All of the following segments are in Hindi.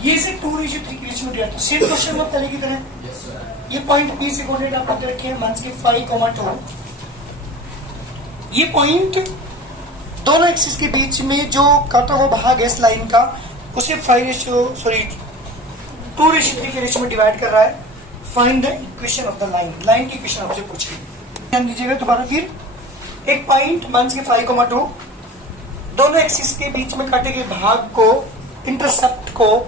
ये से 2:3 की रेशियो में डिवाइड, तो सेम क्वेश्चन में पहले की तरह ये पॉइंट बी से कोऑर्डिनेट आपने दे रखे हैं मान के 5,2। ये पॉइंट दोनों एक्सिस के बीच में जो कटा हुआ भाग है इस लाइन का उसे 2:3 के रेशियो में डिवाइड कर रहा है। Find the equation of the line, line की इक्वेशन आपसे पूछी। ध्यान दीजिएगा दोबारा फिर, एक पॉइंट मान के 5,2 दोनों एक्सिस के बीच में काटे गए भाग को, इंटरसेप्ट को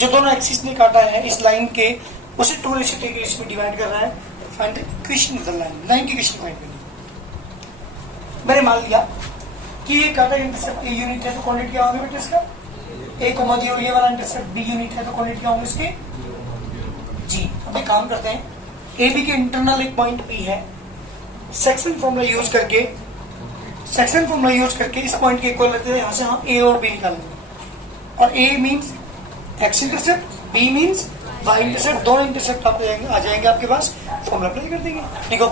जो दोनों एक्सिस ने काटा है इस लाइन के, उसे 2:3 के रेशियो में डिवाइड कर रहा है। Find the equation of the line, line की इक्वेशन फाइंड करनी। मैंने मान लिया कि ये काटा इंटरसेप्ट ए यूनिट है तो कोऑर्डिनेट क्या होंगे बेटा इसका a, 0, ये वाला इंटरसेप्ट बी यूनिट है तो कोऑर्डिनेट क्या होंगे इसके जी। अब एक काम करते हैं, ए बी के इंटरनल एक पॉइंट बी है, सेक्शन फॉर्मूला यूज करके इस पॉइंट के इक्वल लेते हैं, यहाँ से हम ए और बी निकाल लेंगे और A means x intercept, B means y intercept, दोनों इंटरसेप्ट आप आ जाएंगे आपके पास, फॉर्मूला अप्लाई कर देंगे। देखो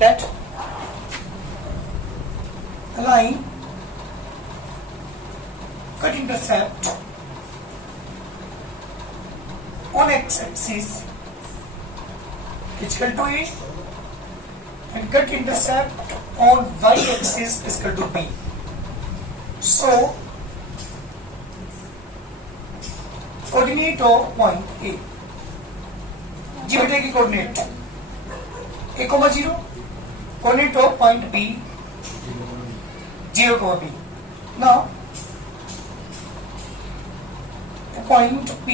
that line cut intercept on x-axis is equal to A and cut intercept on y-axis is equal to B. So, coordinate of point A. जी बेटे की coordinate A, 0, coordinate of point B 0, B. Now point P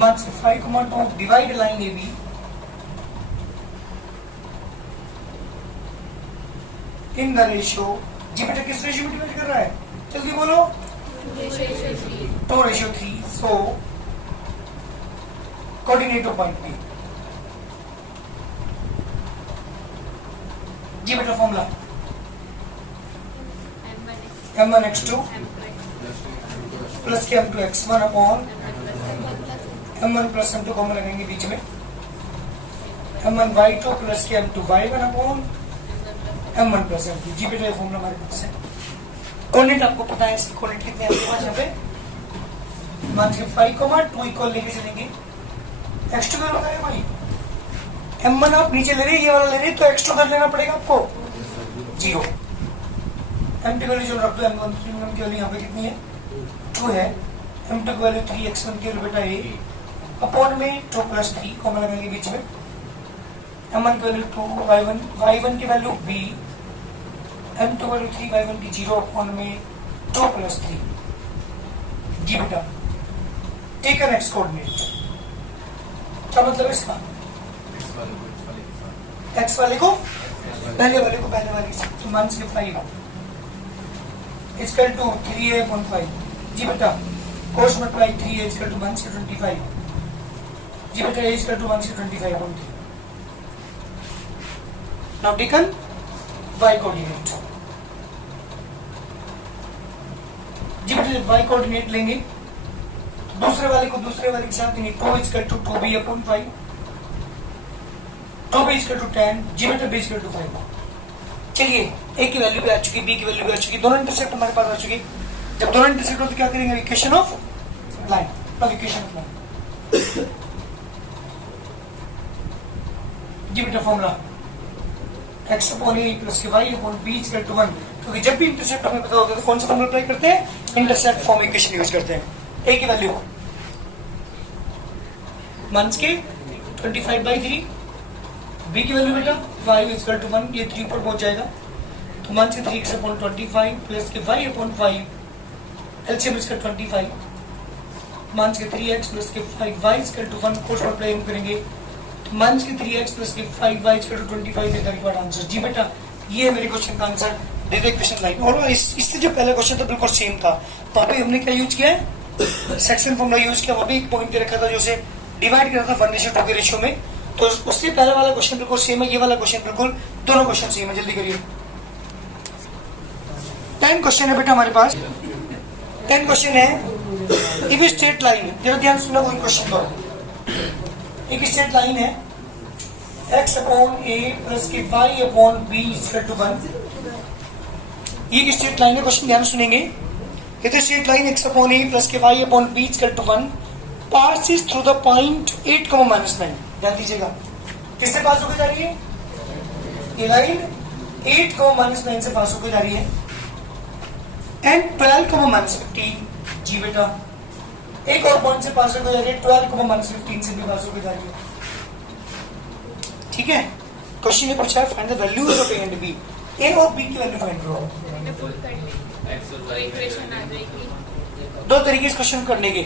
marks 5,2 divide line AB in the ratio, जी बेटा किस रेशियो में डिवाइड कर रहा है जल्दी बोलो, 2:3। so coordinate of point P, जी बेटा फॉर्मूला m1x2 प्लस के m2 x1 upon m1 plus m2 common लगेंगे बीच में, m1 y2 प्लस के m2 y1 upon m1 plus m2। जी बेटा ये फॉर्मूला हमारे पास है। कोऑर्डिनेट आपको पता है, इसकी कोऑर्डिनेट कितने हैं आपके पास यहाँ पे मान के 5,2 इक्वल लेके चलेंगे, x2 का बताया भाई, m1 आप नीचे ले रहे ये वाला ले रहे तो x2 कर लेना पड़ेगा आपको 0। m2 की वैल्यू जो रख दो, m1 की वैल्यू यहाँ पे कितनी है 2 है, m2 की वैल्यू 3, x1 की वैल्यू बेटा a अपॉन में 2 प्लस 3 कॉमन लगाएंगे बीच में, m1 की वैल्यू 2, y1 की वैल्यू b, m2 की वैल्यू 3, y1 की 0 अपॉन में 2 प्लस 3। जी बेटा टेक एन एक्स कोऑर्डिनेट, क्या मतलब है इसका, एक्स वाले को पहले वाले से, तो मान से 5 इक्वल टू 3a अपॉन 5। जी बेटा कोस मल्टीप्लाई 3a इक्वल टू 1 से 25। जी बेटा a इक्वल टू 1 से 25 upon 3। Now taken y coordinate, जी बेटा y कोऑर्डिनेट लेंगे तो दूसरे वाले को दूसरे वाले के साथ देंगे, 2 equal to 2b upon 5, 2b equal to 10। जी बेटा b इक्वल टू 5। चलिए ए की वैल्यू भी आ चुकी, बी की वैल्यू भी आ चुकी, दोनों इंटरसेप्ट हमारे पास आ चुकी। जब दोनों इंटरसेप्ट हो तो क्या करेंगे, equation of line, equation of line. जी बेटा formula x upon A plus के y upon B equal to 1, क्योंकि जब भी इंटरसेप्ट हमें पता होता है तो कौन सा फॉर्मूला अप्लाई करते हैं, इंटरसेप्ट फॉर्म इक्वेशन यूज करते हैं। ए की वैल्यू मान के 25/3, बी की वैल्यू बेटा 5 इक्वल टू 1, ये 3 पर पहुंच जाएगा तो मान से 3x अपॉन 25 प्लस के y अपॉन 5, एलसीएम इसका 25, मान से 3x प्लस के 5y equal to 1, cos multiply हम करेंगे तो मान से 3x प्लस के 5y equal to 25 is the required answer. जी बेटा ये है मेरे क्वेश्चन का आंसर, दे दो इक्वेशन लाइन। और इससे जो पहला क्वेश्चन था बिल्कुल सेम था, वहां पे हमने क्या यूज किया है, सेक्शन फॉर्मूला यूज किया, वहां पे एक पॉइंट दे रखा था जो उसे डिवाइड करा था 1:2 के रेशियो में, तो उससे पहले वाला क्वेश्चन बिल्कुल सेम है, ये वाला क्वेश्चन बिल्कुल, दोनों क्वेश्चन सेम है। जल्दी करिए, 10 क्वेश्चन है बेटा हमारे पास, 10 क्वेश्चन है। एक स्ट्रेट लाइन, जरा ध्यान सुनना कोई क्वेश्चन को, एक स्ट्रेट लाइन है x अपॉन a प्लस के y upon b equal to 1, ये स्ट्रेट लाइन है। क्वेश्चन ध्यान सुनेंगे, If the straight line x upon a plus ky upon b is equal to 1 passes through the point 8, -9. ध्यान दीजिएगा, किससे पास होकर जा रही है? ये लाइन 8, -9 से पास होकर जा रही है। एंड 12, -15 जी बेटा एक और पॉइंट से पास होकर जा रही है, 12, -15 से भी पास होकर जा रही है। ठीक है, क्वेश्चन ये पूछा है find the values of A and B. A और बी की वैल्यू फाइंड करो। दो तरीके से क्वेश्चन करने के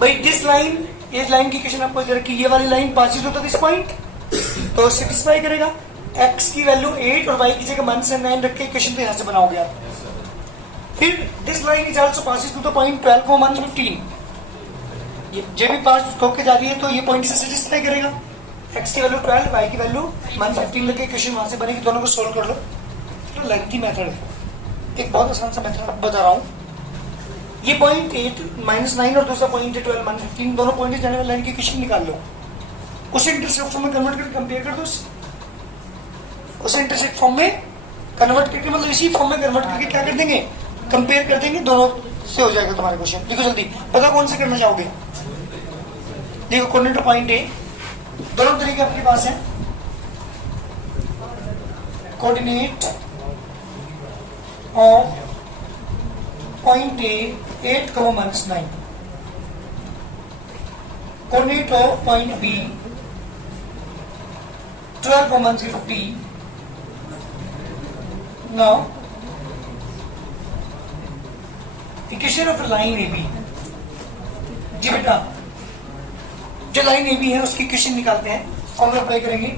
भाई। दिस लाइन, इस लाइन की क्वेश्चन आपको इधर की, ये वाली लाइन पासिस होता दिस पॉइंट तो सेटिस्फाई करेगा। x की वैल्यू 8 और y की जगह -9 रख के क्वेश्चन तो यहाँ से बनाओगे आप। फिर this line is also passes to the point 12, -15। ये भी पास होके जा रही है तो ये पॉइंट से सेटिस्फाई करेगा। x की वैल्यू 12, y की वैल्यू -15 रख के क्वेश्चन वहां से बनेगी। दोनों को सोल्व कर लो। तो लेंथी मेथड है, एक बहुत आसान सा मेथड बता रहा हूँ। ये पॉइंट 8, -9 और दूसरा पॉइंट 12, -15 दोनों पॉइंट जाने वाली लाइन की क्वेश्चन निकाल लो। उसे इंटरसेक्ट फॉर्म में कन्वर्ट करके कंपेयर कर दो। उसे इंटरसेक्ट फॉर्म में कन्वर्ट करके, मतलब इसी फॉर्म में कन्वर्ट करके क्या कर देंगे, कंपेयर कर देंगे। दोनों से हो जाएगा तुम्हारा क्वेश्चन। लिखो जल्दी, पता कौन से करना चाहोगे? देखो कोऑर्डिनेट पॉइंट ए, दोनों तरीके आपके पास है। Coordinate of point A 8, -9, coordinate of point B 12, -15। Now, equation of line A B. जी बेटा, जो लाइन ए बी है उसकी इक्वेशन निकालते हैं, फॉर्मूला अप्लाई करेंगे।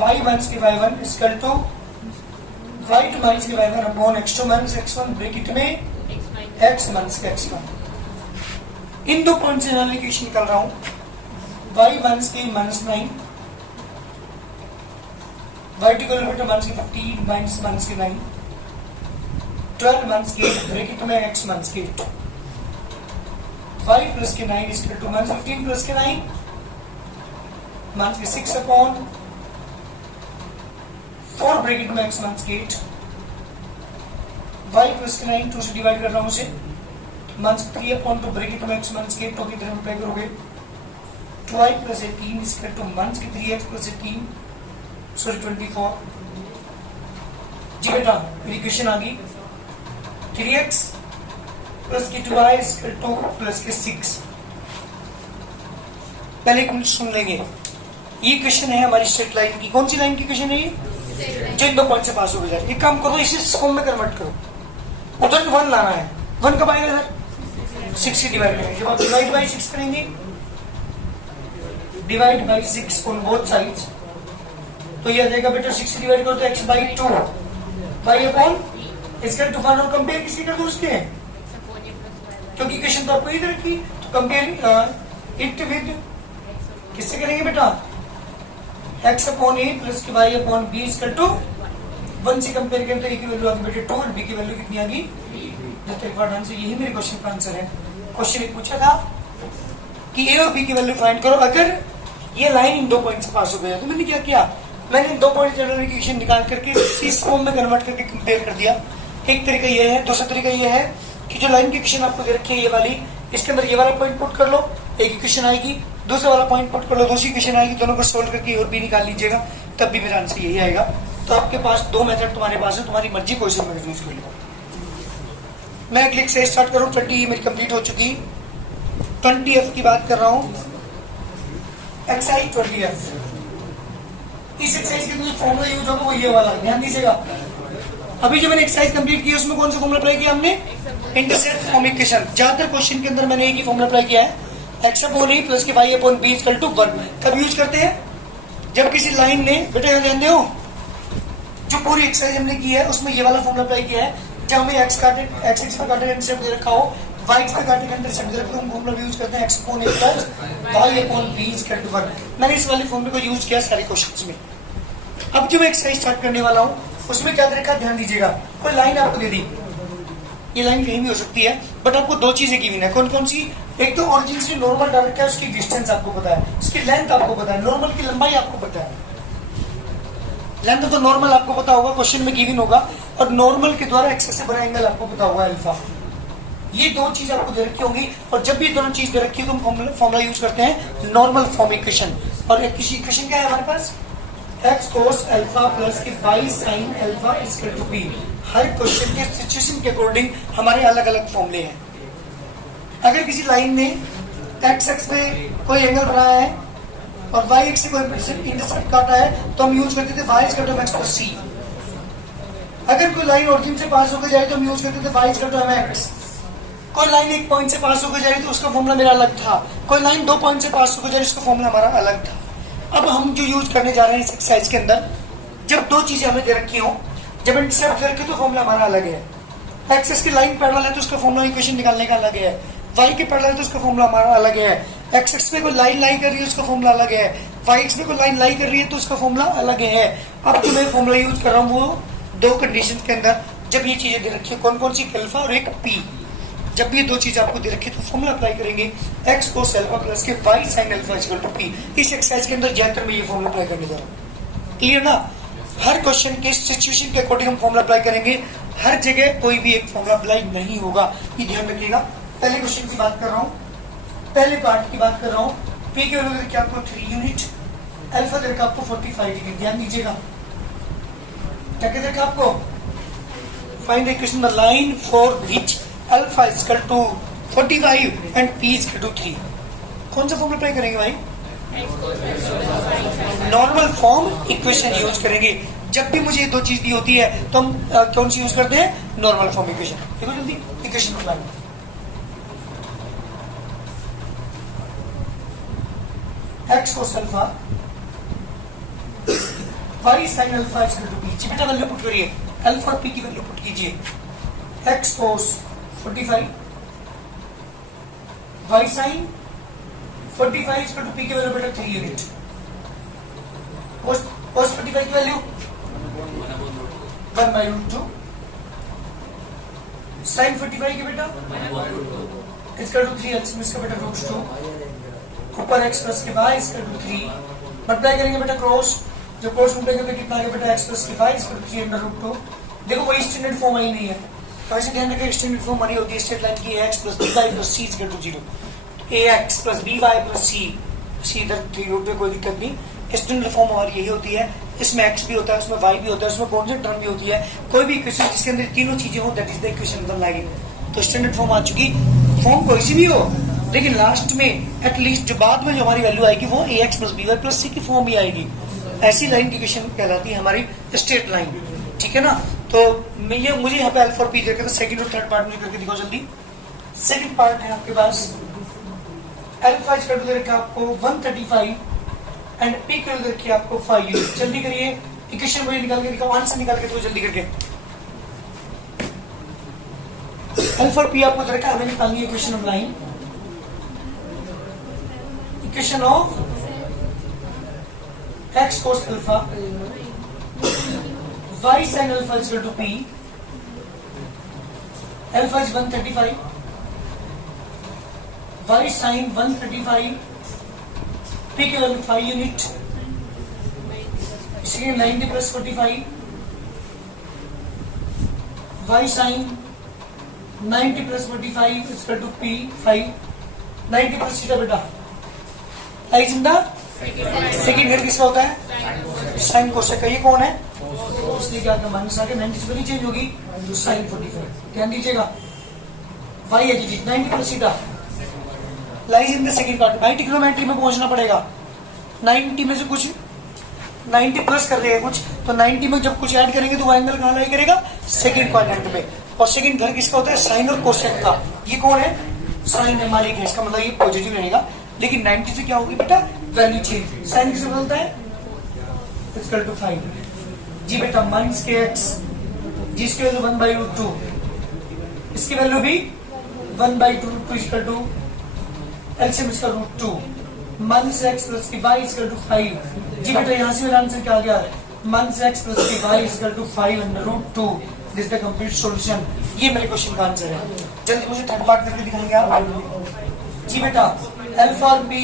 y1 की y1 is equal to y2 minus की y1 upon x2 minus x1 bracket में x माइनस के x1। इन दो पॉइंट से मैं इक्वेशन निकाल रहा हूं। y1 की -9, y2 को बेटा -15 माइनस के 9, 12 माइनस के 8 ब्रैकेट में x माइनस के 8, 5 प्लस के 9 इज इक्वल टू -15 प्लस के 9 माइनस के 6 अपॉन 4 ब्रैकेट में x माइनस के 8, y प्लस के 9 2 से डिवाइड कर रहा हूं उसे, माइनस 3 अपॉन 2 ब्रैकेट में x माइनस के 8 तो की तरह अप्लाई करोगे। 2y plus 18 is equal to minus के 3x प्लस 18 सॉरी 24। जी बेटा मेरी क्वेश्चन आ गई 3x प्लस के 2y इक्वल टू प्लस के 6। पहले एक मिनट सुन लेंगे। ये क्वेश्चन है हमारी स्ट्रेट लाइन की। कौन सी लाइन की क्वेश्चन है ये? जो इन दो पॉइंट से पास हो गया। एक काम करो, इसे फॉर्म में कन्वर्ट करो। उधर 1 लाना है। 1 कब आएगा इधर? 6 से डिवाइड करेंगे। जब आप डिवाइड बाई 6 करेंगे, divide by 6 on both sides, तो ये आ जाएगा बेटा 6 से डिवाइड करो तो x बाई 2 y अपॉन इसका 2 और कंपेयर किसी कर दो उसके, क्योंकि इक्वेशन तो आपको इधर की, तो कंपेयर इट विद किससे करेंगे बेटा? x अपॉन a प्लस के y upon b equal to 1 से कंपेयर करें तो a की वैल्यू आ गई बेटे 2 और b की वैल्यू कितनी आ गई? आंसर यही मेरे क्वेश्चन का आंसर है। क्वेश्चन एक पूछा था कि a और b की वैल्यू फाइंड करो अगर ये लाइन इन दो पॉइंट से पास हो गया। तो मैंने क्या किया, मैंने इन दो पॉइंट जनरल इक्वेशन निकाल करके इस फॉर्म में कन्वर्ट करके कंपेयर कर दिया। एक तरीका ये है। दूसरा तरीका ये है कि जो लाइन की इक्वेशन आपको दे रखी है ये वाली, इसके अंदर ये वाला पॉइंट पुट कर लो, एक इक्वेशन आएगी। दूसरा वाला पॉइंट पुट कर लो, दूसरी इक्वेशन आएगी। दोनों को सोल्व करके और भी निकाल लीजिएगा, तब भी मेरा आंसर यही आएगा। तो आपके पास दो मेथड तुम्हारे पास है, तुम्हारी मर्जी कोई सा मेथड यूज कर लो। मैं क्लिक से स्टार्ट करूँ। 20 मेरी कंप्लीट हो चुकी। 20F की बात कर रहा हूँ। Exercise 20F। इस एक्सरसाइज के लिए फॉर्मूला यूज होगा वो ये वाला, ध्यान दीजिएगा। अभी जो मैंने एक्सरसाइज कंप्लीट की उसमें कौन सा फॉर्मूला अप्लाई किया हमने? Intercept form equation. ज्यादातर क्वेश्चन के अंदर मैंने एक ही फॉर्मूला अप्लाई किया है, x अपॉन a प्लस के y upon b equal to 1। कब यूज करते हैं? जब किसी लाइन ने, बेटा ध्यान दो, जो पूरी एक्सरसाइज हमने की है उसमें ये वाला फॉर्मूला अप्लाई किया है। जब हमें x एक्सिस पर काटे इंटरसेप्ट दे रखा हो, y एक्स पे काटे का इंटरसेप्ट दे रखा हो, हम फॉर्मूला यूज करते हैं x upon a plus y upon b equal to 1। मैंने इस वाले फॉर्मूले को यूज किया सारे क्वेश्चंस में। अब जो मैं एक्सरसाइज स्टार्ट करने वाला हूँ उसमें क्या देखा, ध्यान दीजिएगा। कोई लाइन आपको दे दी, ये लाइन कहीं भी हो सकती है, बट आपको दो चीजें गिवन है। कौन कौन सी? एक तो ओरिजिन से नॉर्मल डाल रखा है, उसकी डिस्टेंस आपको पता है, उसकी लेंथ आपको पता है, नॉर्मल की लंबाई आपको पता है। लेंथ ऑफ द नॉर्मल आपको पता होगा, क्वेश्चन में गिवन होगा, और नॉर्मल के द्वारा एक्सेस से बड़ा एंगल आपको पता होगा अल्फा। ये दो चीज आपको दे रखी होंगी, और जब भी दोनों चीज दे रखी है तो हम फॉर्मूला यूज करते हैं नॉर्मल फॉर्म इक्वेशन। और एक किसी इक्वेशन क्या है हमारे पास, एक्स कोस अल्फा प्लस की y sine alpha equal to b. हर क्वेश्चन के सिचुएशन के अकॉर्डिंग हमारे अलग अलग फॉर्मूले हैं। अगर किसी लाइन ने एक्स एक्स पे कोई एंगल बनाया है और वाई एक्स से कोई इंटरसेप्ट काटा है तो हम यूज करते थे y equal to m x plus c. अगर कोई लाइन ओरिजिन से पास होकर जाए तो हम यूज करते थे y equal to m x. कोई लाइन एक पॉइंट से पास होकर जाए तो उसका फॉर्मूला मेरा अलग था, कोई लाइन 2 पॉइंट से पास होकर जाए उसका फॉर्मूला हमारा अलग था। अब हम जो यूज करने जा रहे हैं इस एक्सरसाइज के अंदर, जब दो चीजें हमें दे रखी हो, जब इंटरसेप्ट दे रखी तो फॉर्मूला हमारा अलग है। एक्सिस की लाइन पैरेलल है तो उसका फॉर्मूला इक्वेशन निकालने का अलग है, वाई के पैरेलल है तो उसका फॉर्मूला हमारा अलग है, एक्स एक्स में कोई लाइन लाई कर रही है उसका फॉर्मूला अलग है, वाई एक्स में कोई लाइन लाई कर रही है तो उसका फॉर्मूला अलग है। अब जो मैं फॉर्मूला यूज कर रहा हूँ वो दो कंडीशन के अंदर, जब ये चीजें दे रखी है, कौन कौन सी, अल्फा और एक पी। जब भी ये दो चीजें आपको दे रखी है तो फॉर्मूला अप्लाई करेंगे, एक्स कोस अल्फा प्लस के y sine alpha equal to p. इस एक्सरसाइज के अंदर ज्यादातर मैं ये फॉर्मूला अप्लाई करने जा रहा हूँ। क्लियर ना? हर क्वेश्चन के सिचुएशन के अकॉर्डिंग हम फॉर्मूला अप्लाई करेंगे, हर जगह कोई भी एक फॉर्मूला अप्लाई नहीं होगा, ये ध्यान रखिएगा। पहले क्वेश्चन की बात कर रहा हूँ, पहले पार्ट की बात कर रहा हूँ। पी के वैल्यू क्या आपको 3 यूनिट, अल्फा दे रखा आपको 45 डिग्री। ध्यान दीजिएगा, क्या कहते हैं आपको, find the equation the line for which alpha is equal to 45 and p is equal to 3। कौन सा फॉर्मूला अप्लाई करेंगे भाई? नॉर्मल फॉर्म इक्वेशन यूज करेंगे। जब भी मुझे दो चीज दी होती है तो हम कौन सी यूज करते हैं? Normal form equation. देखो जल्दी equation apply, x cos alpha y sine alpha is equal to p. बेटा वैल्यू पुट करिए, अल्फा और पी की वैल्यू पुट कीजिए। X cos 45 y sine 45 is equal to p की वैल्यू बेटा 3 यूनिट। कोस 45 की वैल्यू 1/√2, साइन 45 की बेटा इसका 3 एलसीएम इसका बेटा √2, ऊपर x प्लस के y इसका 3 मल्टीप्लाई करेंगे बेटा क्रॉस, जो क्रॉस मल्टीप्लाई करके कितना आ गया बेटा x प्लस के y इसका 3/√2। देखो कोई स्टैंडर्ड फॉर्म आई नहीं है, तो ऐसे ध्यान रखिए स्टैंडर्ड फॉर्म हमारी होती है स्ट्रेट लाइन की x plus by plus c equal to 0, ax plus by plus c इधर 3 रूट पे कोई दिक्कत नहीं। स्टैंडर्ड फॉर्म हमारी यही होती है, इसमें x भी होता है, उसमें y भी होता है, उसमें कॉन्स्टेंट टर्म भी होती है। कोई भी इक्वेशन जिसके अंदर तीनों चीजें हो that is the equation of the line. तो स्टैंडर्ड फॉर्म आ चुकी, फॉर्म कोई सी भी हो लेकिन लास्ट में एटलीस्ट जो बाद में जो हमारी वैल्यू आएगी वो ax plus by plus c की फॉर्म ही आएगी। ऐसी लाइन की इक्वेशन कहलाती है हमारी स्ट्रेट लाइन, ठीक है ना? तो मैं मुझे यहाँ पे अल्फा और पी देखे, तो सेकंड और थर्ड पार्ट मुझे करके दिखाओ जल्दी। सेकंड पार्ट है आपके पास, अल्फा इज इक्वल टू रखा आपको 135 एंड पी इक्वल टू रखी आपको 5 यूनिट। जल्दी करिए, इक्वेशन मुझे निकाल के दिखाओ, आंसर निकाल के दो जल्दी करके। अल्फा और पी आपको दे रखा, हमें निकालनी है equation of line, equation of x cos alpha y sin alpha is equal to p, alpha is 135, y sin 135, p की वैल्यू 5 यूनिट, इसलिए 90 plus 45, y sin 90 plus 45 is equal to p 5, 90 plus theta बेटा lies in the second head किसका होता है? साइन कोसेक का। ये कौन है? इसलिए क्या माइनस आके 90 से वैल्यू चेंज होगी तो साइन 45। ध्यान दीजिएगा, y है जी 90 plus theta lies in the second part. 90 kilometre में पहुंचना पड़ेगा, 90 में से कुछ 90 प्लस कर देगा कुछ, तो 90 में जब कुछ ऐड करेंगे तो वो एंगल कहाँ लाई करेगा? सेकंड क्वाड्रेंट में। और सेकंड घर किसका होता है? साइन और कोसेक का। ये कौन है? साइन है मालिक है, इसका मतलब ये पॉजिटिव रहेगा। लेकिन 90 से क्या होगी बेटा? Value change. साइन किससे बदलता है? इक्वल टू 5 जी बेटा, माइनस के एक्स जिसकी वैल्यू 1/√2, इसकी वैल्यू भी 1/√2 इक्वल टू एलसीएम इसका √2, माइनस एक्स प्लस की वाई इक्वल टू 5। जी बेटा यहाँ से मेरा आंसर क्या आ गया? माइनस एक्स प्लस की y equal to 5/√2। This is the complete solution. ये मेरे क्वेश्चन का आंसर है। जल्दी मुझे थर्ड पार्ट करके दिखाएंगे आप। जी बेटा, अल्फा और पी,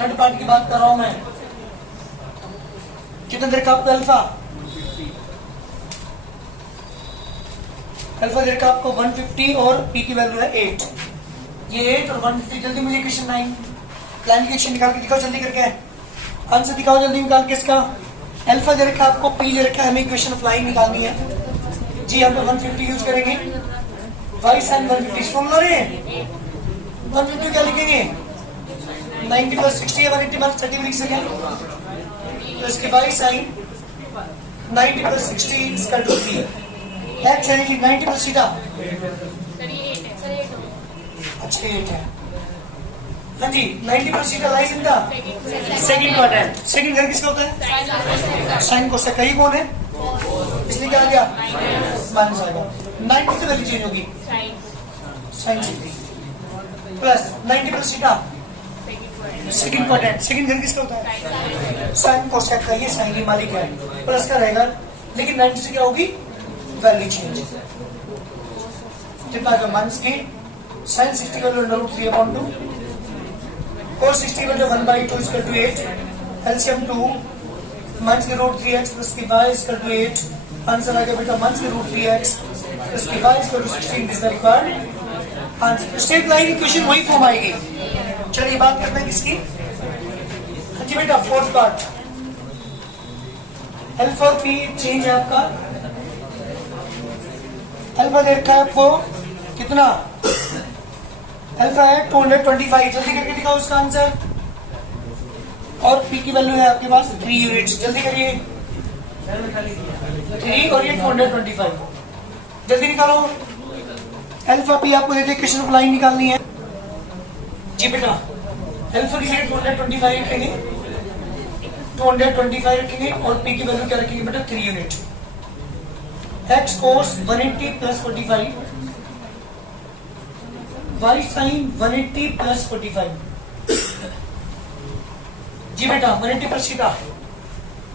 थर्ड पार्ट की बात कर रहा हूं मैं। कितने देर का आपका अल्फा अल्फा दे रखा आपको 150 और पी की वैल्यू है 8। ये 8 और 150। जल्दी मुझे इक्वेशन 9 लाइन की इक्वेशन निकाल के दिखाओ जल्दी करके, आंसर दिखाओ जल्दी निकाल के इसका। अल्फा दे रखा आपको, पी दे रखा है, हमें इक्वेशन ऑफ लाइन निकालनी है जी। हम 150 यूज करेंगे, y sin 150 फॉर्मूला रे 150 क्या लिखेंगे 90 प्लस 60 है 180 माइनस 30 लिख सकें, तो इसके y sin 90 प्लस 60 इसका 2 x यानी कि 90 प्लस थीटा, अच्छा 8 है हाँ जी। 90 plus theta lies in the second quadrant. Second घर किसका होता है साइन कोसेक का, ये कौन है इसलिए क्या आ गया माइनस आएगा। 90 से वैल्यू चेंज होगी sine 60 plus 90 plus theta second quadrant. Second घर किसका होता है साइन कोसेक का, ये साइन की मालिक है, प्लस का रहेगा, लेकिन 90 से क्या होगी वैल्यू चेंज, कितना आएगा माइनस 8 साइन 60 का √3/2 cos 60 का 1/2 is equal to 8, LCM 2 minus के √3x प्लस के y is equal to 8, answer आ गया बेटा माइनस के √3x प्लस के y is equal to 16 is the required answer. Straight line equation वही फॉर्म आएगी। चलिए बात करते हैं किसकी, हाँ जी बेटा फोर्थ पार्ट। अल्फा और पी चेंज है आपका, अल्फा दे रखा है आपको कितना, अल्फा है 225, जल्दी करके दिखाओ उसका आंसर, और पी की वैल्यू है आपके पास 3 यूनिट्स, जल्दी करिए 3 और ये 225, जल्दी निकालो। अल्फा पी आपको देते इक्वेशन ऑफ लाइन निकालनी है जी बेटा। अल्फा की जगह 225 रखेंगे, 225 रखेंगे और पी की वैल्यू क्या रखेंगे बेटा 3 यूनिट। एक्स कोस 180 प्लस 45, y sin 180 प्लस 45 जी बेटा 180 plus theta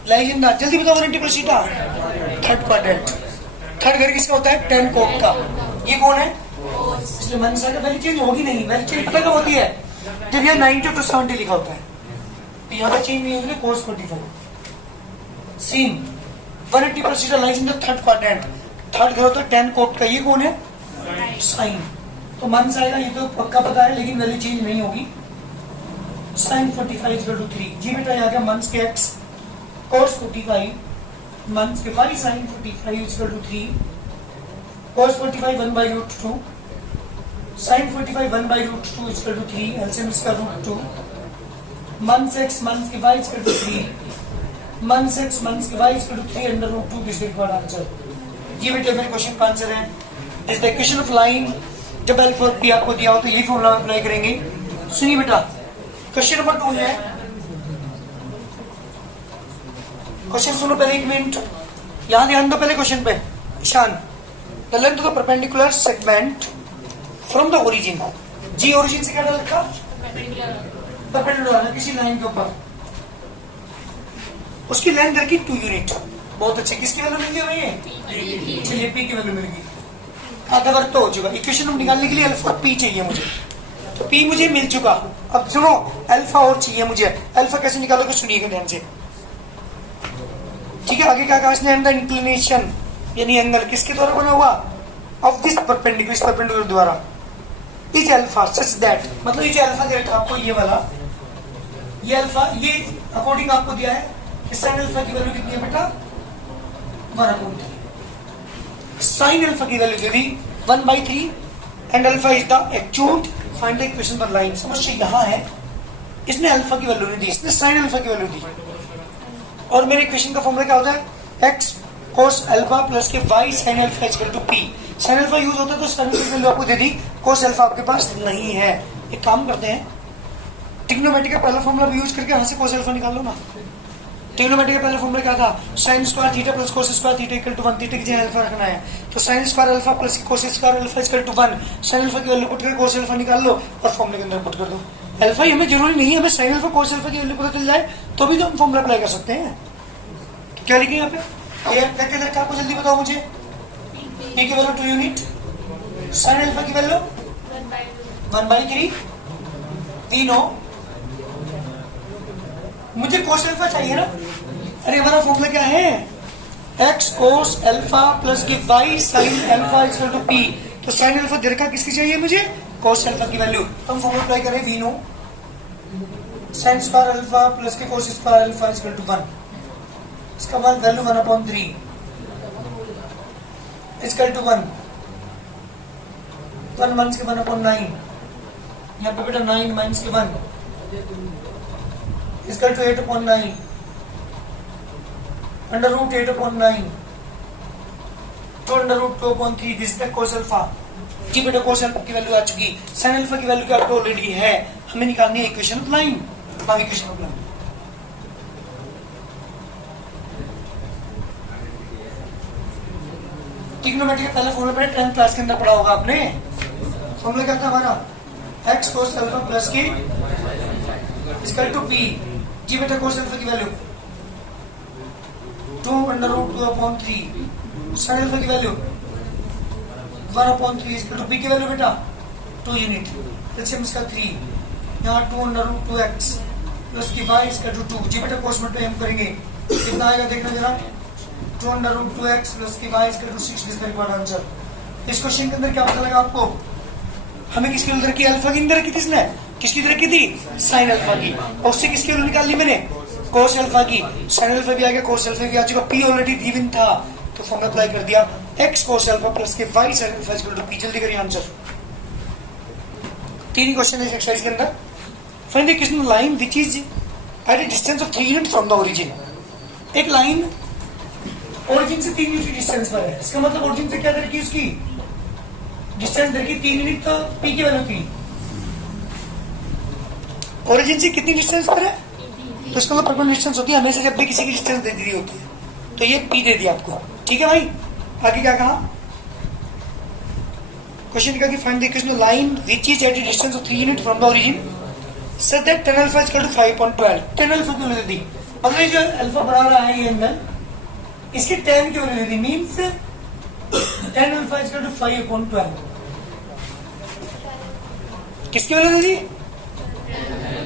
lies in the, जल्दी बताओ 180 plus theta third quadrant. Third घर किसका होता है tan कोक का, ये कौन है इसलिए मन से वैल्यू चेंज होगी नहीं, वैल्यू चेंज पता कब होती है जब यहाँ 90 प्लस 70 लिखा होता है, तो यहाँ पर चेंज नहीं होगी cos 45 sine 180 plus theta lies in the third quadrant. Third घर होता है tan कोक का, ये कौन है साइन, तो मन से आएगा, ये तो पक्का पता है लेकिन वैल्यू चेंज नहीं होगी। साइन 45 इक्वल टू 3 जी बेटा, यहाँ गया मंस के x cos 45 मंस के y sine 45 equal to 3 cos 45 1/√2 sine 45 1/√2 equal to 3 LCM इसका √2 मंस x मंस के y equal to 3 minus x minus के y equal to 3 √2 this required answer. ये बेटा मेरे क्वेश्चन का आंसर है। Is the equation of line, जब अल्फा और पी आपको दिया हो तो यही फॉर्मूला अप्लाई करेंगे। सुनिए बेटा क्वेश्चन नंबर 2 है, क्वेश्चन सुनो पहले 1 मिनट, यहां ध्यान दो पहले क्वेश्चन पे। Ishan, the length of the perpendicular segment from the origin, जी ओरिजिन से क्या डाल रखा परपेंडिकुलर किसी लाइन के ऊपर, उसकी लेंथ रखी 2 यूनिट, बहुत अच्छे। किसकी वैल्यू मिल गई हमें, चलिए पी की वैल्यू मिल गई, आधा वर्क तो हो चुका। इक्वेशन निकालने के लिए अल्फा पी चाहिए मुझे, तो पी मुझे मिल चुका। अब सुनो अल्फा और चाहिए मुझे, अल्फा कैसे निकालोगे सुनिएगा ध्यान से, ठीक है। आगे क्या कहा इसने, द इंक्लिनेशन यानी एंगल किसके द्वारा बना हुआ, ऑफ दिस परपेंडिकुलर, इस परपेंडिकुलर द्वारा, इज अल्फा सच दैट, मतलब ये अल्फा दे रखा आपको, ये वाला ये अल्फा, ये अकॉर्डिंग आपको दिया है कि साइन अल्फा की वैल्यू कितनी है बेटा 1/3, साइन अल्फा की वैल्यू दे दी 1/3 and alpha is the acute, find the equation पर लाइन। समस्या यहाँ है, इसने अल्फा की वैल्यू नहीं दी, इसने साइन अल्फा की वैल्यू दी, और मेरे इक्वेशन का फॉर्मूला क्या होता है x cos अल्फा प्लस के y sin alpha equal to p। Sine alpha use होता है तो साइन अल्फा की वैल्यू आपको दे दी, cos अल्फा आपके पास नहीं है। एक काम करते हैं, ट्रिग्नोमेट्री का पहला फॉर्मूला भी यूज करके यहाँ से cos अल्फा निकाल लो ना। ट्रिग्नोमेट्री का पहला फॉर्मूला क्या था, sin square theta plus cos square theta equal to 1, theta की जगह अल्फा रखना है, तो sin square alpha plus cos square alpha equal to 1, sin alpha की वैल्यू पुट करके cos अल्फा निकाल लो और फॉर्मूले के अंदर पुट कर दो। अल्फा हमें जरूरी नहीं है हमें sin अल्फा cos अल्फा की वैल्यू पता चल जाए तो भी तो हम फॉर्मूला अप्लाई कर सकते हैं। तो क्या लिखेंगे यहाँ पे, ये करके देखा आपको, जल्दी बताओ मुझे, p की वैल्यू 2 यूनिट, sin अल्फा की वैल्यू 1/3 तीनों, मुझे cos अल्फा चाहिए ना। अरे हमारा फॉर्मूला क्या है, एक्स कोस अल्फा प्लस की y sine alpha equal to p. तो साइन अल्फा दे रखा, किसकी चाहिए मुझे? कोस अल्फा की वैल्यू। हम फॉर्मूला अप्लाई करें, we know sine square alpha plus की cos square alpha equal to 1। इसका मान वैल्यू 1/3 इक्वल टू 1 1 के 1/9। यहाँ पे बेटा 9 माइनस के 1 इक्वल टू 8/9 अंडर रूट 8/9 तो under root 2/3। This is cos alpha. जी बेटा कोस अल्फा की वैल्यू आ चुकी, साइन अल्फा की वैल्यू आपको ऑलरेडी है, हमें निकालनी है equation of line. Equation of line trigonometry का पहला फॉर्मूला पढ़ा 10th क्लास के अंदर पढ़ा होगा आपने। फॉर्मूला क्या था हमारा? एक्स कोस अल्फा प्लस की इक्वल टू पी। जी बेटा कोस अल्फा की value 2 under root 2/3। Sine alpha की वैल्यू 1/3 इक्वल टू पी की वैल्यू बेटा 2 यूनिट। एलसीएम इसका 3, यहाँ 2 अंडर रूट 2x प्लस की y इक्वल टू 2। जी बेटा कोष्ठक में हम करेंगे, कितना आएगा देखना जरा। 2 अंडर रूट 2x प्लस की y equal to 6 is the required answer. इस क्वेश्चन के अंदर क्या पता लगा आपको? हमें किसकी वैल्यू रखी? अल्फा की अंदर रखी थी इसने, किसकी रखी थी? साइन अल्फा की। और उससे किसकी वैल्यू निकाल ली मैंने? कोस अल्फा की। साइन अल्फा भी आ गया, कोस अल्फा भी आ चुका, पी ऑलरेडी गिवन था तो फॉर्मूला अप्लाई कर दिया, एक्स कोस अल्फा प्लस के y sine alpha equal to p. जल्दी करिए आंसर। 3 क्वेश्चन है इस एक्सरसाइज के अंदर। Find the equation line which is at a distance of 3 unit from the origin. एक लाइन ओरिजिन से 3 यूनिट की डिस्टेंस पर है, इसका मतलब ओरिजिन से क्या दर की उसकी डिस्टेंस दर की 3 यूनिट, तो पी की वैल्यू 3। ओरिजिन से कितनी डिस्टेंस पर है? तो इसका मतलब परपेंडिकुलर डिस्टेंस होती है हमेशा जब भी किसी की डिस्टेंस दे दी होती है, तो ये पी दे दिया आपको। ठीक है भाई, आगे क्या कहा? क्वेश्चन का कि find the equation line which is at a distance of 3 unit from the origin such that tan alpha equal to 5.12। tan alpha की वैल्यू दे दी, मतलब जो अल्फा बना रहा है ये एंगल, इसकी tan की वैल्यू दे दी, means tan alpha equal to 5/12। किसकी वैल्यू दे दी?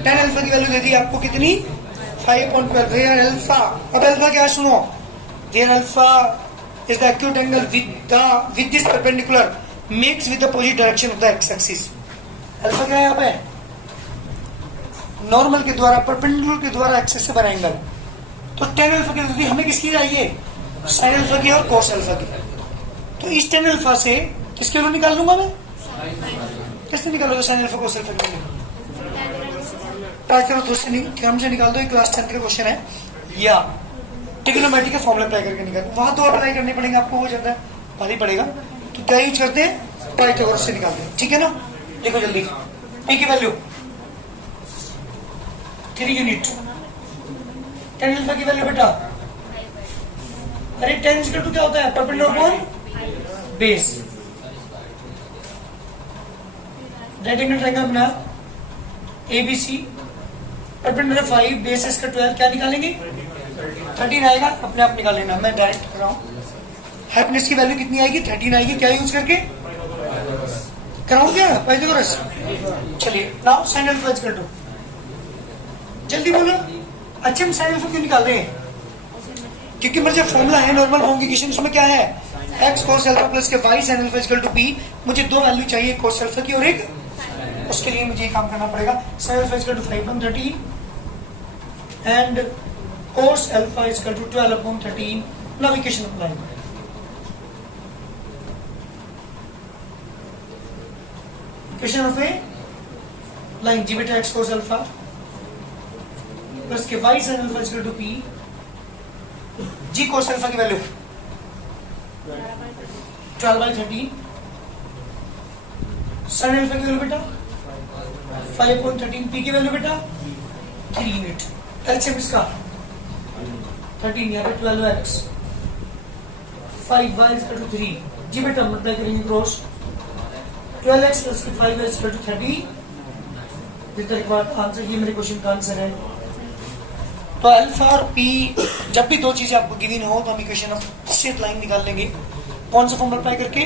tan अल्फा की वैल्यू दे दी आपको कितनी? 5.12। वेयर अल्फा, अब अल्फा क्या सुनो, where alpha is the acute angle with this perpendicular makes with the opposite direction of the x axis। Alpha क्या है यहाँ पे? नॉर्मल के द्वारा, परपेंडिकुलर के द्वारा एक्सिस से बना एंगल। तो tan अल्फा की वैल्यू हमें किसकी चाहिए? साइन अल्फा की और कोस अल्फा की। तो इस tan अल्फा से किसकी वैल्यू निकाल लूंगा मैं? कैसे निकालोगे साइन अल्फा कोस अल्फा की वैल्यू? ध्यान से निकाल दो, क्लास 10 का क्वेश्चन है, या ट्रिग्नोमेट्री का फॉर्मूला अप्लाई करके निकाल। वहां तो अप्लाई करने पड़ेंगे आपको, हो जाता है भारी पड़ेगा, तो क्या यूज करते हैं? पाइथागोरस से निकालते हैं। ठीक है ना, देखो जल्दी, पी की वैल्यू 3 यूनिट, tan अल्फा की वैल्यू बेटा, अरे tan इक्वल टू क्या होता है? Perpendicular upon base. Right angle triangle बना ABC, परपेंडिकुलर 5, बेस इसका 12, क्या निकालेंगे? 13 आएगा, अपने आप निकाल लेना, मैं डायरेक्ट कर रहा हूँ। हैप्पीनेस की वैल्यू कितनी आएगी? 13 आएगी, क्या यूज करके कराऊं क्या? पाइथागोरस। चलिए now sine alpha equal to, जल्दी बोलो। अच्छा हम साइन अल्फा क्यों निकाल रहे हैं? क्योंकि मेरा जो फॉर्मूला है नॉर्मल फॉर्म की इक्वेशन, उसमें क्या है? एक्स कोस अल्फा प्लस के y sine alpha equal to p. मुझे 2 वैल्यू चाहिए, कोस अल्फा की और एक, उसके लिए मुझे ये काम करना पड़ेगा। Sine alpha equal to 5/13 and cos alpha is equal to 12/13. Now equation apply. Equation of a line g beta x cos alpha plus के y sin alpha is equal to p। g cos alpha की वैल्यू 12/13, sin alpha की वैल्यू बेटा 5/13, p की वैल्यू बेटा 3 यूनिट। एलसीएम इसका 13, यहाँ पे 12x 5y इक्वल टू 3। जी बेटा मल्टीप्लाई करेंगे cross 12x plus 5y equal to 30। जिस तरह के बाद आंसर, ये मेरे क्वेश्चन का आंसर है। तो अल्फा और पी, जब भी 2 चीजें आपको गिवन हो तो हम इक्वेशन ऑफ स्ट्रेट लाइन निकाल लेंगे। कौन सा फॉर्म अप्लाई करके?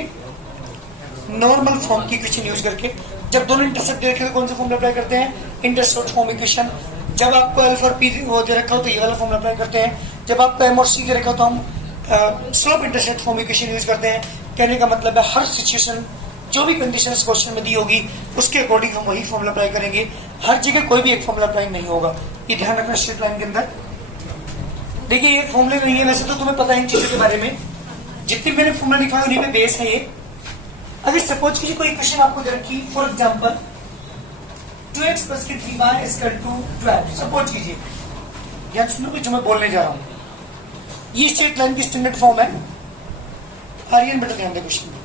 नॉर्मल फॉर्म की इक्वेशन यूज करके। जब दोनों इंटरसेप्ट दे रखे हो कौन सा फॉर्म अप्लाई करते हैं? Intercept form equation. जब आपको अल्फा और पी वो दे रखा हो तो ये वाला फॉर्म अप्लाई करते हैं। जब आपको एम और सी दे रखा हो तो हम slope intercept form equation use करते हैं। कहने का मतलब है हर सिचुएशन जो भी कंडीशंस क्वेश्चन में दी होगी उसके अकॉर्डिंग हम वही फॉर्मूला अप्लाई करेंगे। हर जगह कोई भी एक फॉर्मूला अप्लाई नहीं होगा, ये ध्यान रखना स्ट्रेट लाइन के अंदर। देखिए ये फॉर्मूले नहीं है, वैसे तो तुम्हें पता है इन चीजों के बारे में, जितने मैंने फॉर्मूला लिखा है उन्हीं पे बेस है ये। अगर सपोज कीजिए कोई इक्वेशन आपको दे रखी, for example 2x + 3y = 12, suppose कीजिए, या सुनो जो मैं बोलने जा रहा हूं, ये स्ट्रेट लाइन की स्टैंडर्ड फॉर्म है। आर्यन बेटा ध्यान दे, क्वेश्चन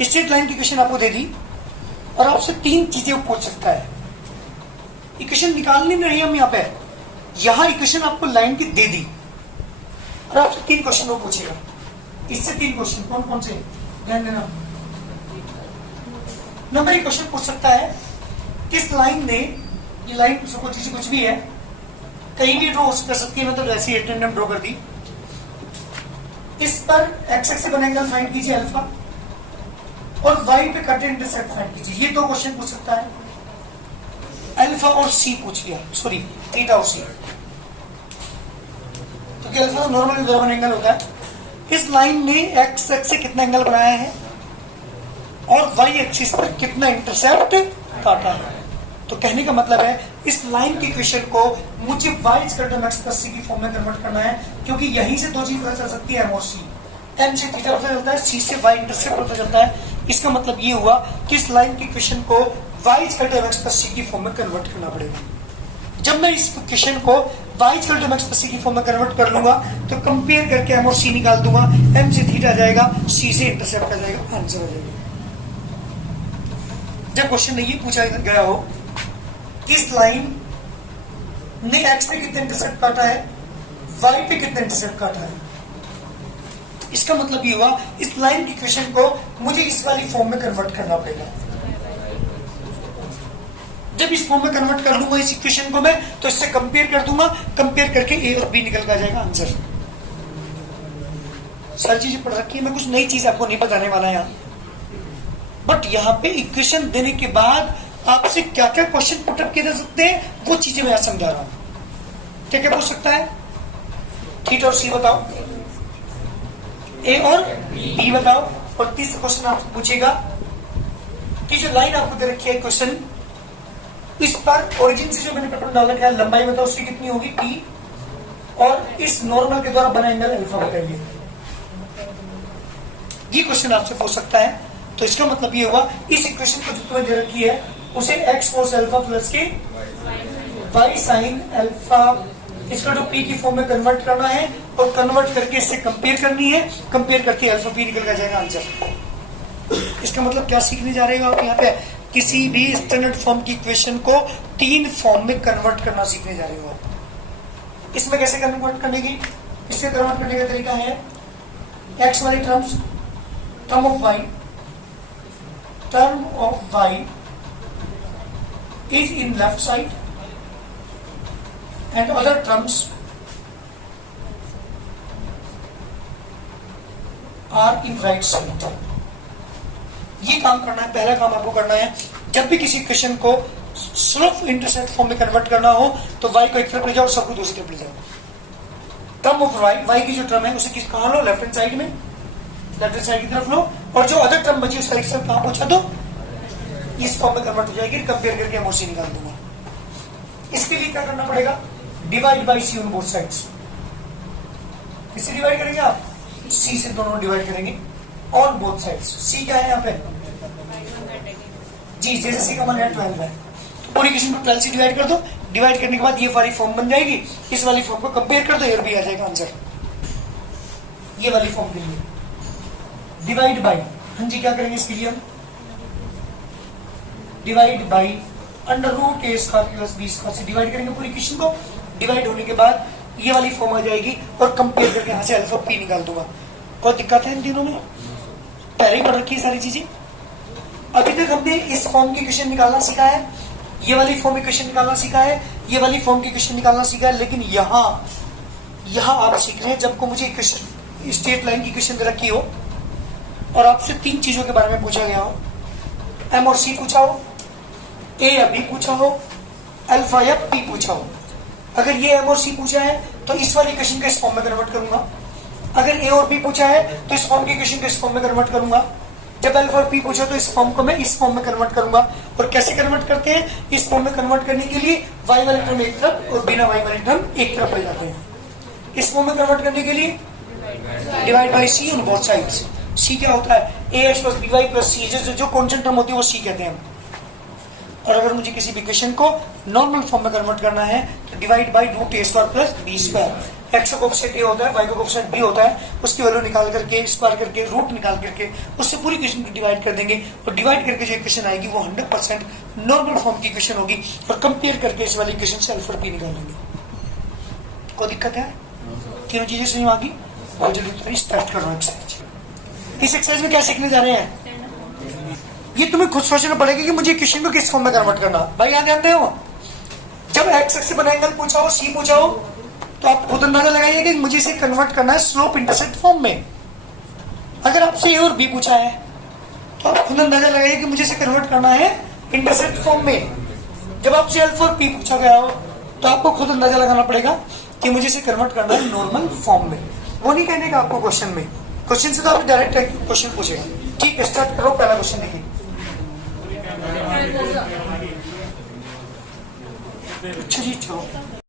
स्ट्रेट लाइन की इक्वेशन आपको दे दी और आपसे 3 चीजें पूछ सकता है। इक्वेशन निकालनी नहीं हम यहाँ पे, यहाँ इक्वेशन आपको लाइन की दे दी और आपसे 3 क्वेश्चन वो पूछेगा। इससे 3 क्वेश्चन कौन कौन से, ध्यान देना। नंबर 1 क्वेश्चन पूछ सकता है किस लाइन ने, ये लाइन कुछ भी है, कहीं भी ड्रॉ कर सकती है, मतलब ऐसी रैंडम ड्रॉ कर दी। इस पर एक्स एक्स से बना एंगल फाइंड कीजिए अल्फा, और वाई पे कट इंटरसेप्ट फाइंड कीजिए। ये 2 क्वेश्चन पूछ सकता है। अल्फा और सी पूछ लिया, सॉरी थीटा और सी, तो क्या अल्फा नॉर्मल बराबर एंगल होता है। इस लाइन ने एक्स एक्स से कितना एंगल बनाया है और वाई एक्सिस पर कितना इंटरसेप्ट काटा है। तो कहने का मतलब है इस लाइन की इक्वेशन को मुझे y = x + c की फॉर्म में कन्वर्ट करना है, क्योंकि यहीं से 2 चीज पता चल सकती है, एम और सी। एम से थीटा पता चलता है, सी से y इंटरसेप्ट पता चलता है। इसका मतलब ये हुआ कि इस लाइन की इक्वेशन को y = x + c की फॉर्म में कन्वर्ट करना पड़ेगा। जब मैं इस इक्वेशन को y = x + c की फॉर्म में कन्वर्ट कर लूंगा तो कंपेयर करके एम और सी निकाल दूंगा, एम से थीटा आ जाएगा, सी से इंटरसेप्ट आ जाएगा, आंसर आ जाएगा। जब क्वेश्चन में ये पूछा गया हो किस लाइन ने x पे कितना इंटरसेप्ट काटा है, y पे कितना इंटरसेप्ट काटा है, इसका मतलब ये हुआ इस लाइन की इक्वेशन को मुझे इस वाली फॉर्म में कन्वर्ट करना पड़ेगा। जब इस फॉर्म में कन्वर्ट कर लूंगा इस इक्वेशन को मैं, तो इससे कंपेयर कर दूंगा, कंपेयर करके ए और बी निकल कर जाएगा आंसर। सारी चीजें पढ़ रखी है, मैं कुछ नई चीज आपको नहीं बताने वाला यहाँ, बट यहाँ पे इक्वेशन देने के बाद आपसे क्या क्या क्वेश्चन पुटअप किए जा सकते हैं वो चीजें मैं समझा रहा हूं। क्या क्या पूछ सकता है, थीटा और सी बताओ, ए और बी बताओ, और तीसरा क्वेश्चन आपसे पूछेगा कि जो लाइन आपको दे रखी है क्वेश्चन, इस पर ओरिजिन से जो मैंने पेपर डाल रखा है लंबाई बताओ उसकी कितनी होगी टी, और इस नॉर्मल के द्वारा बना एंगल अल्फा बताइए। ये क्वेश्चन आपसे पूछ सकता है। तो इसका मतलब ये हुआ इस इक्वेशन को जो तुम्हें दे रखी है उसे x cos अल्फा प्लस के y sin अल्फा इसका p की फॉर्म में कन्वर्ट करना है, और कन्वर्ट करके इससे कंपेयर करनी है, कंपेयर करके अल्फा p निकल कर जाएगा आंसर। इसका मतलब क्या सीखने जा रहे हो आप यहाँ पे, किसी भी स्टैंडर्ड फॉर्म की इक्वेशन को 3 फॉर्म में कन्वर्ट करना सीखने जा रहे हो आप। इसमें कैसे कन्वर्ट करने की, इससे कन्वर्ट करने का तरीका है x वाली terms, term of y is in left side and other terms are in right side। ये काम करना है, पहला काम आपको करना है, जब भी किसी क्वेश्चन को स्लोप इंटरसेप्ट फॉर्म में कन्वर्ट करना हो तो y को एक तरफ ले जाओ, सब को दूसरी तरफ ले जाओ। टर्म ऑफ y की जो टर्म है उसे कहाँ लो, लेफ्ट हैंड साइड में, लेफ्ट हैंड साइड की तरफ लो, और जो अदर टर्म बची उसका एक तरफ कहाँ पहुंचा दो, इस फॉर्म में कन्वर्ट हो जाएगी, कंपेयर करके हम उसे निकाल दूंगा। इसके लिए क्या करना पड़ेगा, divide by c on both sides. इससे डिवाइड करेंगे आप, सी से दोनों डिवाइड करेंगे ऑन बोथ साइड्स। सी क्या है यहाँ पे जी, जैसे सी का मान है 12 है, तो पूरी इक्वेशन को 12 से डिवाइड कर दो, डिवाइड करने के बाद ये वाली फॉर्म बन जाएगी, इस वाली फॉर्म को कंपेयर कर दो, ये भी आ जाएगा आंसर। ये वाली फॉर्म के लिए डिवाइड बाय, हाँ जी क्या करेंगे इसके लिए हम डिवाइड बाई √a² + b² से डिवाइड करेंगे पूरी इक्वेशन को। डिवाइड होने के बाद ये वाली फॉर्म आ जाएगी, और कंपेयर करके यहाँ से अल्फा p निकाल दूंगा। कोई दिक्कत है इन तीनों में, पहले ही पढ़ रखी है सारी चीजें। अभी तक हमने इस फॉर्म की इक्वेशन निकालना सीखा है, ये वाली फॉर्म इक्वेशन निकालना सीखा है, ये वाली फॉर्म की इक्वेशन निकालना सीखा है, लेकिन यहाँ आप सीख रहे हैं जब को मुझे इक्वेशन स्ट्रेट लाइन की इक्वेशन दे रखी हो और आपसे 3 चीजों के बारे में पूछा गया हो, एम और सी पूछा हो, ए या बी पूछा हो, अल्फा या पी पूछा हो। अगर ये एम और सी पूछा है तो इस वाली इक्वेशन को इस फॉर्म में कन्वर्ट करूंगा, अगर ए और बी पूछा है तो इस फॉर्म की इक्वेशन को इस फॉर्म में कन्वर्ट करूंगा। जब अल्फा और पी पूछा तो इस फॉर्म को मैं इस फॉर्म में कन्वर्ट करूंगा। और कैसे कन्वर्ट करते हैं? इस फॉर्म में कन्वर्ट करने के लिए y वाले टर्म एक तरफ और बिना y वाले टर्म एक तरफ ले जाते हैं। इस फॉर्म में कन्वर्ट करने के लिए divide by c on both sides. c क्या होता है? ax plus by plus c, जो कॉन्स्टेंट टर्म होती है वो c कहते हैं। और अगर मुझे किसी भी इक्वेशन को नॉर्मल फॉर्म में कन्वर्ट करना है तो divide by root a square plus b square. x का कोएफिशिएंट a होता है, y का कोएफिशिएंट b होता है, उसकी वैल्यू निकाल करके स्क्वायर करके रूट निकाल करके उससे पूरी इक्वेशन को डिवाइड कर देंगे और डिवाइड करके जो इक्वेशन आएगी वो 100% नॉर्मल फॉर्म की इक्वेशन होगी। और कंपेयर करके इस वाली इक्वेशन से अल्फा और p निकाल लेंगे। कोई दिक्कत है? तीनों चीजें समझ आ गई? और जल्दी स्टार्ट करो एक्सरसाइज। इस एक्सरसाइज में क्या सीखने जा रहे हैं? ये तुम्हें खुद सोचना पड़ेगा कि मुझे क्वेश्चन को किस फॉर्म में कन्वर्ट करना। भाई यहाँ जानते हो, जब एक्स एक्सिस पर एंगल पूछा हो, सी पूछा हो, तो आप खुद अंदाजा लगाइए कि मुझे इसे कन्वर्ट करना है स्लोप इंटरसेप्ट फॉर्म में। अगर आपसे ए और बी पूछा है तो आप खुद अंदाजा लगाइए कि मुझे इसे कन्वर्ट करना है इंटरसेप्ट फॉर्म में। जब आपसे अल्फा और पी पूछा गया हो तो आपको खुद अंदाजा लगाना पड़ेगा कि मुझे इसे कन्वर्ट करना है नॉर्मल फॉर्म में। वो नहीं कहने का आपको क्वेश्चन में, क्वेश्चन से तो आप डायरेक्ट क्वेश्चन पूछेगा। ठीक है, स्टार्ट करो। पहला क्वेश्चन देखिए। अच्छा जी, चलो।